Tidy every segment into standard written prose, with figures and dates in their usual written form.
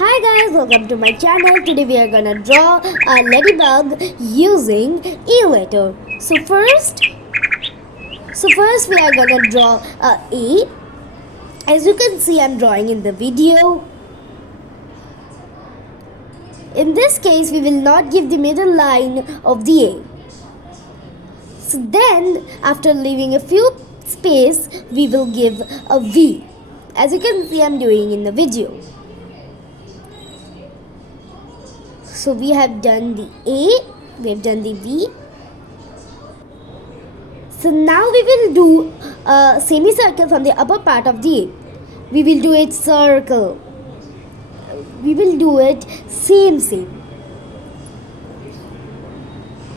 Hi guys, welcome to my channel. Today we are gonna draw a ladybug using Eleator. So first we are gonna draw a A. As you can see, I'm drawing in the video. In this case, we will not give the middle line of the A. So then, after leaving a few space, we will give a V. As you can see, I'm doing in the video. So we have done the A, we have done the V. So now we will do a semicircle from the upper part of the A. We will do it circle. We will do it same.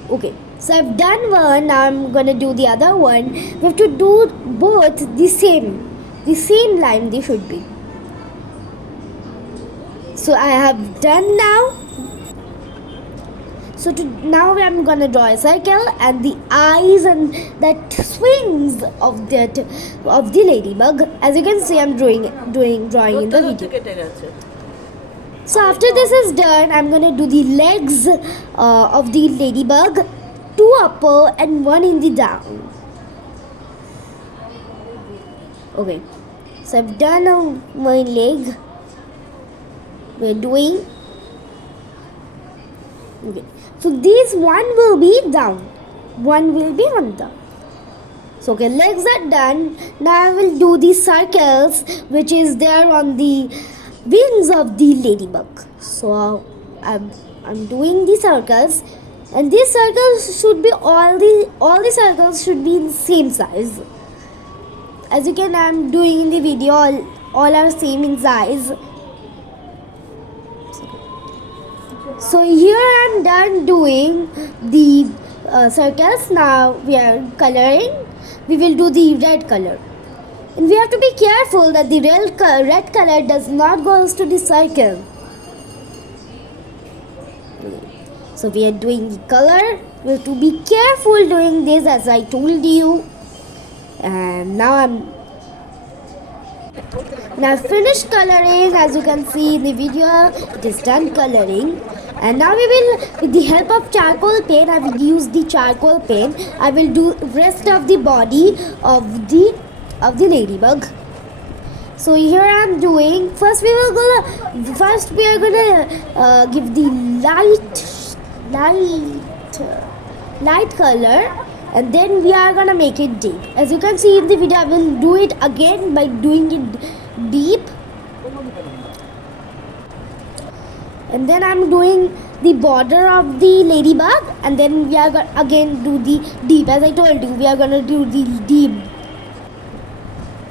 Okay, so I've done one, now I'm gonna do the other one. We have to do both the same line they should be. So I have done now. So now I'm gonna draw a circle and the eyes and that swings of the ladybug. As you can see, I'm drawing in the video. So after this is done, I'm gonna do the legs of the ladybug, two upper and one in the down. Okay, so I've done my leg. We're doing. Okay. So this one will be down, one will be on top. So okay, legs are done. Now I will do the circles which is there on the wings of the ladybug. So I'm doing the circles, and these circles should be all the circles should be in the same size. As you can, I'm doing in the video, all are same in size. So here I'm done doing the circles. Now we are coloring. We will do the red color, and we have to be careful that the red color does not go to the circle. So we are doing the color. We have to be careful doing this, as I told you. And now finished coloring. As you can see in the video, it is done coloring. And now we will, with the help of charcoal paint, I will use the charcoal paint. I will do rest of the body of the ladybug. So here I am doing. First we are gonna give the light color, and then we are gonna make it deep. As you can see in the video, I will do it again by doing it deep. And then I'm doing the border of the ladybug, and then we are going to again do the deep. As I told you, we are going to do the deep.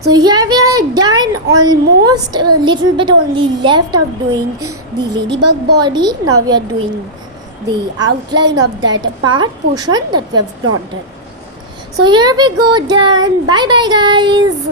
So here we are done, almost a little bit only left of doing the ladybug body. Now we are doing the outline of that portion that we have drawn. So here we go, done. Bye bye guys.